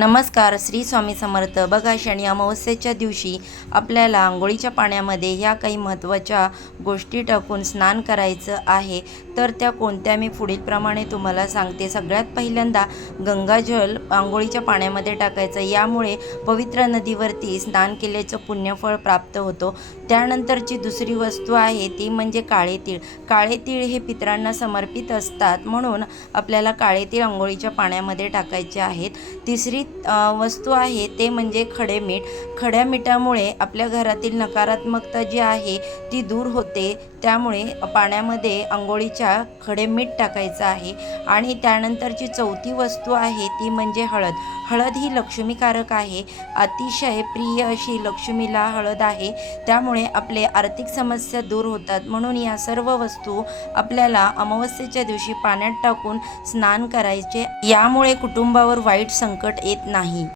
नमस्कार श्री स्वामी समर्थ. बघा शनी अमावस्येच्या दिवशी आपल्याला आंघोळीच्या पाण्यामध्ये ह्या काही महत्त्वाच्या गोष्टी टाकून स्नान करायचं आहे. तर त्या कोणत्या मी पुढीलप्रमाणे तुम्हाला सांगते. सगळ्यात पहिल्यांदा गंगाजल आंघोळीच्या पाण्यामध्ये टाकायचं. यामुळे पवित्र नदीवरती स्नान केल्याचं पुण्यफळ प्राप्त होतो. त्यानंतरची दुसरी वस्तू आहे ती म्हणजे काळे तीळ. काळे तीळ हे पितरांना समर्पित असतात म्हणून आपल्याला काळे तीळ आंघोळीच्या पाण्यामध्ये टाकायचे आहेत. तिसरी वस्तू आहे ते म्हणजे खडे मीठ. खड्या मिठामुळे आपल्या घरातील नकारात्मकता जी आहे ती दूर होते. त्यामुळे पाण्यामध्ये आंघोळीच्या खडे मीठ टाकायचं आहे. आणि त्यानंतरची चौथी वस्तू आहे ती म्हणजे हळद. हळद ही लक्ष्मीकारक आहे. अतिशय प्रिय अशी लक्ष्मीला हळद आहे. त्यामुळे आपले आर्थिक समस्या दूर होतात. म्हणून या सर्व वस्तू आपल्याला अमावस्येच्या दिवशी पाण्यात टाकून स्नान करायचे. यामुळे कुटुंबावर वाईट संकट येत नाही.